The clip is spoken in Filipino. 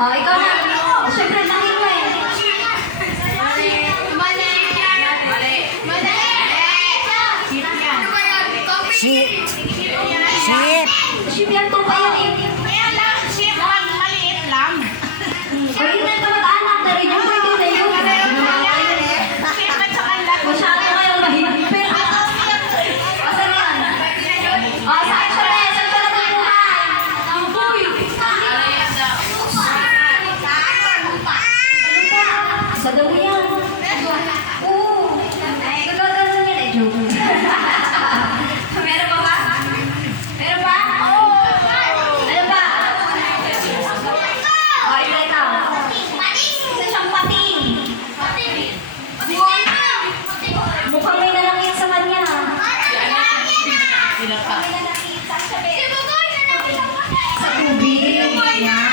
Oh, ikaw na. Siyempre, langit mo eh. Ship. Ship. Ship yan, tupa yan eh. Pwede na ito mag-anak na rin yung pwede na yun. Masyado kayo mahigpit. Asan yan? Oh, saan siya na? Saan siya nabubuhay? Ang boy. Sa daw yan. Oo. Sa daw yan eh, joke. Meron pa ba? Meron pa? Oo. Ano ba? Oh, ilay ka. Isa siyang pating. Mukhang may nalangit sa kanya. Sa tubig. Yan.